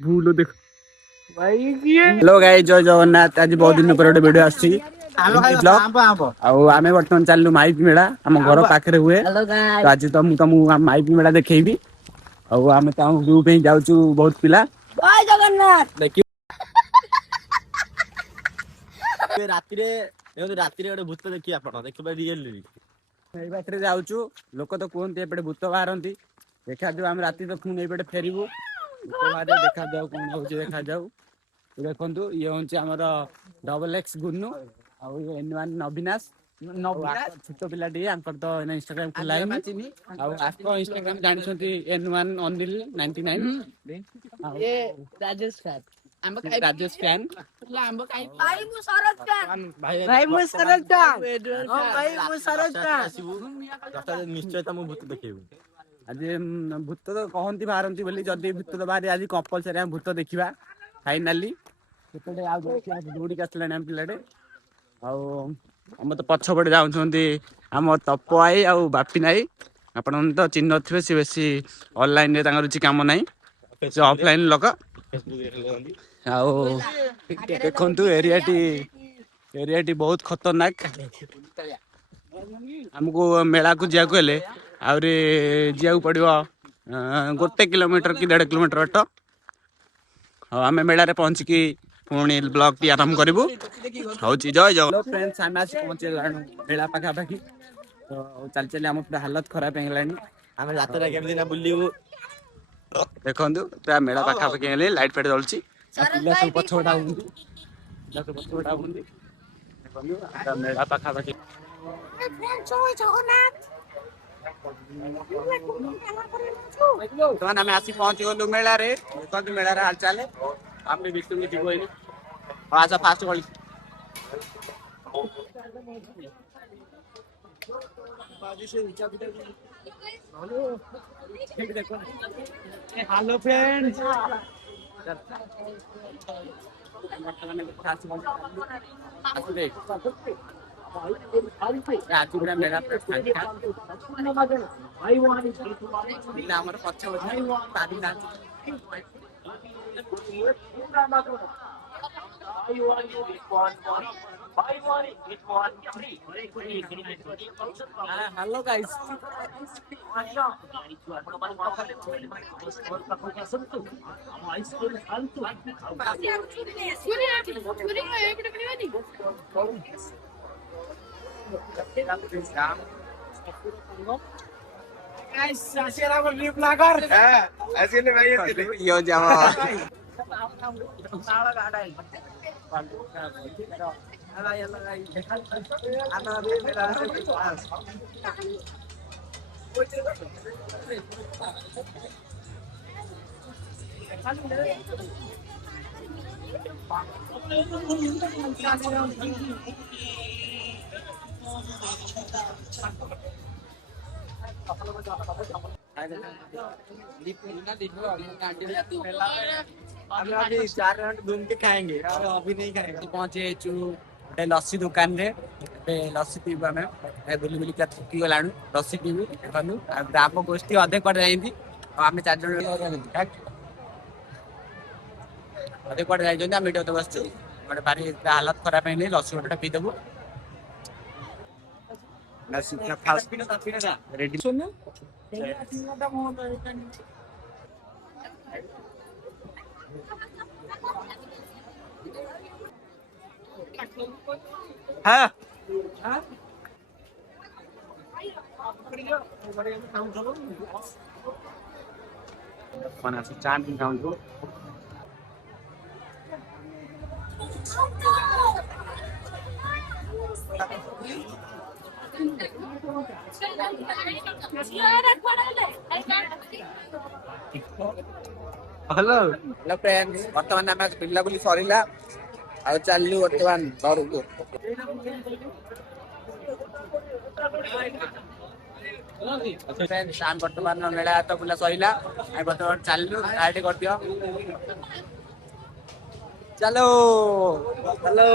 भूलो देख hello guys जय जगन्नाथ आज बहुत दिन पर वीडियो आसी आमे बर्तमान चलू माइक मेला आम घर पाखे हुए तो आज तो तुमको माइक मेला देखी आम ग्रुप जाऊँ बहुत पिला देखिए राति गोटे भूत देखिए आप देखिए रियल बाटे जाऊँ लोक तो कहते एपटे भूत बाहर देखा जाऊ आम राति तो पुणी एपटे फेरबू भूत बाहर देखा जाऊ कौन हो देखा जाऊ देखो ये हूँ आमर डबल एक्स गुन्नू आन अविनाश छोट पिला तो इंस्टाग्राम खोला इंस्टाग्राम जानते N1 अनिल 99 राजेश फैन निश्चय तुम भूत देखेबू आज भूत तो कहती बाहरती बोली जदि भूत तो बाहर आज कंपलसरी भूत देखा फाइनाली दौड़िक आसला पिलाटे आम तो पछपटे जाऊँच आम तप आई आ बापी नाई आप तो चिन्ह थे सी बेसी ऑनलाइन रे रुचि काम ना से ऑफलाइन लोक देखु एरियाटी बहुत खतरनाक आमको मेला को जाकले आहरी जा पड़ो 1 किलोमीटर कि 1.5 किलोमीटर बाट आम मेला पहुँचिकी पुणी ब्लॉग टी आरंभ करूँ हूँ जय जय फ्रेंड्स आम आस पहुँचे मेला पाखापाखि तो चल चल आम पूरा हालत खराब होगा रात केमी बुलू देखो पूरा मेला पाखापाखि लाइट फाइट जलुची पिला सब पछपटा मेला पाखापाखि आम आसी पहुँची गलु मेला मेलार हाल चल आम भी जीव आज फास्ट गली हेलो फ्रेंड्स मेला हेलो गाइस यो जाओ हम अभी 4 राउंड घूम के खाएंगे और अभी नहीं खाएंगे पहुंचे गोटे लस्सी दुकान रे लस्सी पीबू आम बुली बुली थकी गला लस्सी पीबू देखु ग्राम गोष्ठी अधे कटे जाती आम 4 जन अधे कटे जाइए आम वीडियो बस गोटे भारी हालत खराब है लस्सी गोटे पीदेबू रेडी हाँ चांद खाऊ हेलो हेलो फ्रेंड्स बर्तमान आम पिला बुली सरला आ चलू बर्तमान घर को शाम बर्तमान मेला तो बुला सरला बर्तमान चलू गाड़ी कर दियो चलो हेलो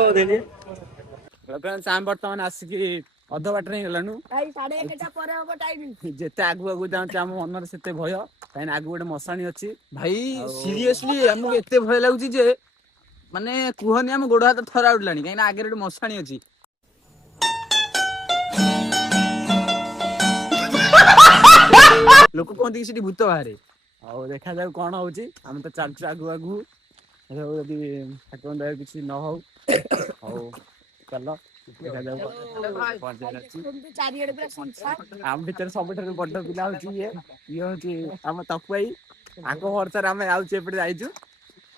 शाम बर्तमान आसिकी ଅଧ ବାଟରେ ହିଁ ହେଲାନୁ ଭାଇ 11:30 ପରେ ହବ ଟାଇମ। ଯେତେ ଆଗକୁ ଆଗକୁ ଯାଉଛି ଆମ ମନରେ ସେତେ ଭୟ, କାହିଁକି ଆଗକୁ ଗୋଟେ ମଶାଣି ଅଛି ଭାଇ ସିରିୟସଲି ଆମକୁ ଏତେ ଭୟ ଲାଗୁଛି ଯେ ମାନେ କୁହନି ଆମ ଗୋଡ ହାତ ଥରା ଉଠିଲାଣି, କାହିଁକି ନା ଆଗରେ ଗୋଟେ ମଶାଣି ଅଛି। ଲୋକ କୁହନ୍ତି କି ସେଠି ଭୂତ ବାହାରେ। ଆଉ ଦେଖାଯାଉ କଣ ହଉଛି, ଆମେ ତ ଚାଲିଛୁ ଆଗକୁ ଆଗକୁ, ଯଦି ଠାକୁରଙ୍କ ଦୟାରୁ କିଛି ନ ହଉ ହଉ ଚାଲ ଦେଖାଯାଉ। ଚାରିଆଡେ ପୁରା ସୁନସାନ। ଆମ ଭିତରେ ସବୁଠାରୁ ବଡ ପିଲା ହଉଛି ଇଏ ହଉଛି ଆମ ତପୁ ଭାଇ। ଆଙ୍କ ଭରସାରେ ଆମେ ଆଉଛୁ ଏପଟେ ଯାଇଛୁ,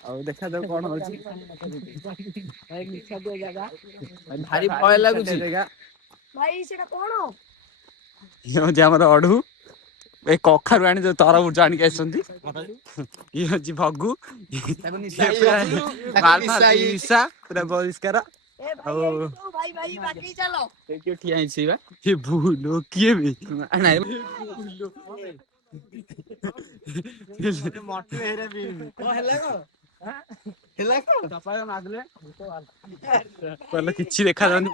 ଆଉ ଦେଖାଯାଉ କଣ ହଉଛି। ଭାରି ଭୟ ଲାଗୁଛି। ଭାଇ ସେଟା କଣ? ଇଏ ହଉଛି ଆମର ଅଢୁ, ଏଇ କଖାରୁ ଆଣି ଯୋଉ ତରଭୁଜ ଆଣିକି ଆସିଛନ୍ତି। ଇଏ ହଉଛି ଭଗୁ, ନିଶା ପୁରା ପରିଷ୍କାର। ଏ ଭାଇ ଏଇଠି ତୁ ଭାଇ ବାକି ଚାଲ। ଠିଆ ହେଇଛି ବା ଏ ଭୁଲ କିଏ ବେ? ନାଇଁ କହିଲେ କିଛି ଦେଖାଯାଉନି।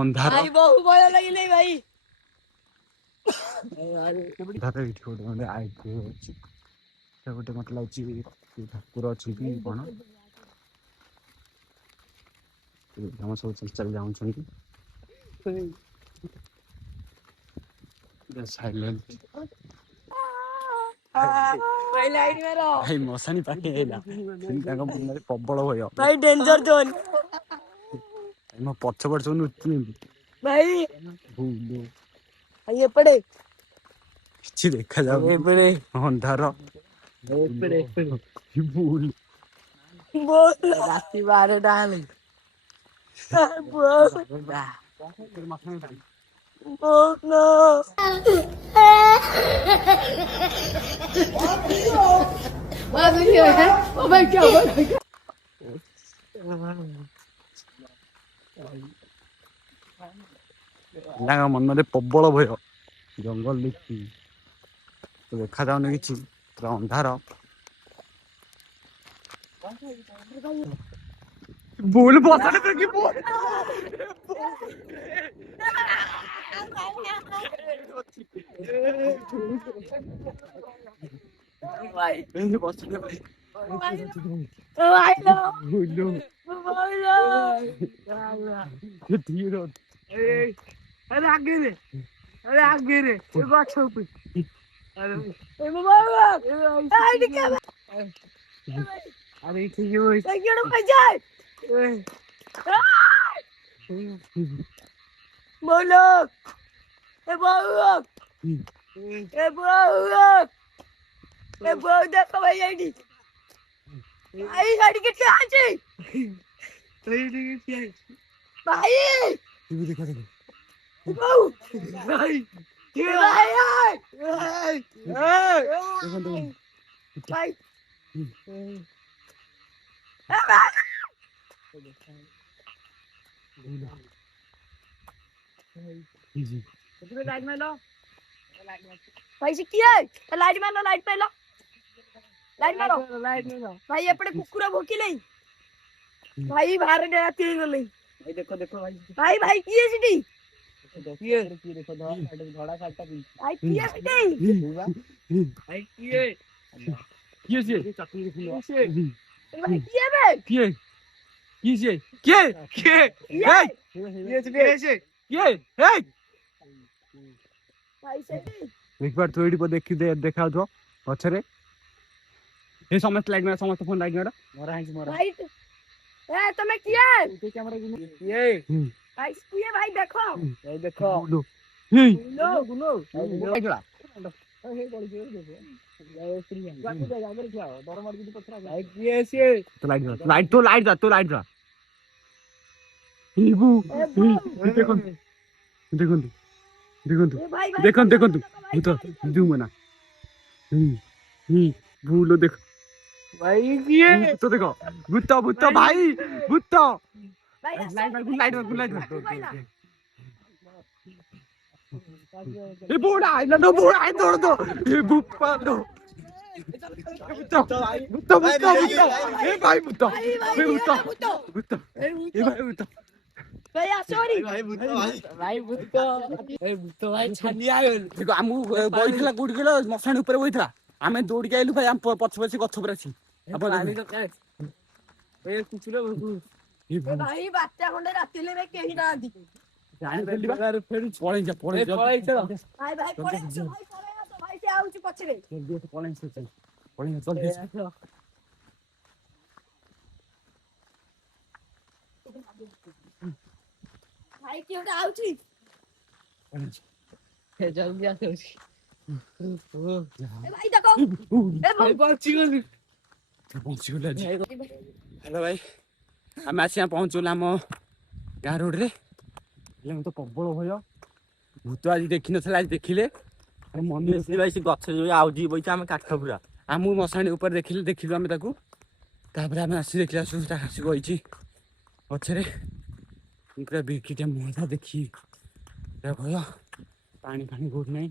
ଅନ୍ଧାର ଭାଇ ବହୁ ଭୟ ଲାଗିଲେ ଭାଇ। ଗୋଟେ ମତେ ଲାଗୁଛି ଠାକୁର ଅଛି କି କଣ, ଆମ ସବୁ ଚାଲି ଯାଉଛନ୍ତି। ଭାଇ ମଶାଣି ପାଖେ ହେଇଲା, ତାଙ୍କ ମନରେ ପ୍ରବଳ ଭୟ। ଭାଇ ଡେଞ୍ଜର ଜୋନ। ମୋ ପଛ ପଛ ସବୁ ନୁଚୁଛନ୍ତି ଭାଇ ଭାଇ ଏପଟେ କିଛି ଦେଖାଯାଉ, ଅନ୍ଧାର ରାତି 12ଟା ହେଲେ ପିଲାଙ୍କ ମନରେ ପ୍ରବଳ ଭୟ। ଜଙ୍ଗଲ ଦେଖି ଦେଖାଯାଉନି କିଛି, ପୁରା ଅନ୍ଧାର। ବୁଲ ବସରେ ଦେଖି ଆଗରେ ଗଛ ଦେଖ ଭାଇ ଏଇଠି ଭାଇ ଗାଡି କେତେ ଅଛି ଭାଇ भाई से किए लाइट मारो लाइट पे लो लाइट मारो भाई एपटे कुकुर भोकिले भाई बाहर राती हो गले भाई देखो देखो भाई भाई किए सिटी किए देखो धड़ा काटा भाई किए सिटी भाई किए किए से चटनी फुलो भाई किए बे किए किए भाई से एक बार तो एडी को देखि देखा जो पछरे ए समस्त लाइट में समस्त फोन लाइट में मोरा है मोरा भाई ए तुम्हें किए कैमरा किए भाई किए भाई देखो भाई देखो गुनो गुनो एकला तो लाइट जा देखो देखो जूम ना भूलो देखो भाई किए तो देखो भूत भाई भूत लाइट ए बोड़ा आइला दो ये भूपा दो ଭାଇ ଆସ ଭାରି। ଆମକୁ ବଇଥିଲା କୋଉଠି କହିଲ ମଶାଣି ଉପରେ ବଇଥିଲା ଆମେ ଦୌଡ଼ିକି ଆଇଲୁ ଭାଇ ଆମ ପଛ ପଛ ଗଛ ଉପରେ ଅଛି ଆପଣ ଭାଇ ବାରଟା ଖଣ୍ଡେ ରାତିରେ ଭାଇ କେହି ନାହାନ୍ତି। ପଳେଇଯା ଭାଇ ଭାଇ ପଳେଇ ଆସ ଭାଇ ସେ ଆଉଛି ପଛରେ। ଭାଇ କିଏ ଗୋଟେ ଆଉଛି। ଭାଇ ଦେଖ ହ୍ୟାଲୋ ଭାଇ ଆମେ ଆସିବା ପହଞ୍ଚିଗଲୁ ଆମ ଗାଁ ରୋଡରେ ହେଲେ ମୁଁ ତ ପ୍ରବଳ ଭୟ ଭୂତ ଆଜି ଦେଖିନଥିଲା ଆଜି ଦେଖିଲେ ମନେ ଭାଇ ସେ ଗଛ ଯୋଉ ଆଉଜି ବଇଚି ଆମେ କାଠ ପୁରା ଆମକୁ ମଶାଣି ଉପରେ ଦେଖିଲୁ ଆମେ ତାକୁ ତାପରେ ଆମେ ଆସି ଦେଖିଲା ଆସି ବଇଛି ପଛରେ ପୁରା ବିକିଟା ମୁହଁଟା ଦେଖି ପୁରା ଭୟ ପାଣି କୋଉଠି ନାହିଁ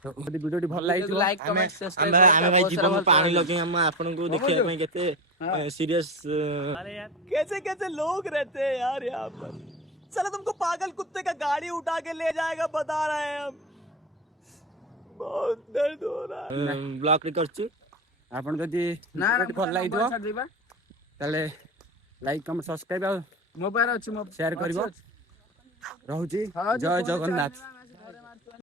ଭିଡିଓଟି ଭଲ ଲାଗିଥିବ ଲାଇକ୍ କମେଣ୍ଟ ସବସ୍କ୍ରାଇବ ଆମେ ଭାଇ ଜୀବନ ପାଣି ଲଗେଇ ଆମ ଆପଣଙ୍କୁ ଦେଖିବା ପାଇଁ କେତେ सीरियस कैसे लोग रहते हैं यार यहाँ पर। साला तुमको पागल कुत्ते का गाड़ी उठा के ले जाएगा बता रहे हैं हम। बहुत दर्द हो रहा है। ब्लॉग रे करछि ଆପଣ ଯଦି ଭିଡିଓଟି ଭଲ ଲାଗିଥିବ ତାହେଲେ ଲାଇକ୍ କମେଣ୍ଟ ସବସ୍କ୍ରାଇବ ଆଉ ମୋ ପାଖରେ ଅଛି ସେୟାର କରିବ ରହୁଛି ଜୟ ଜଗନ୍ନାଥ।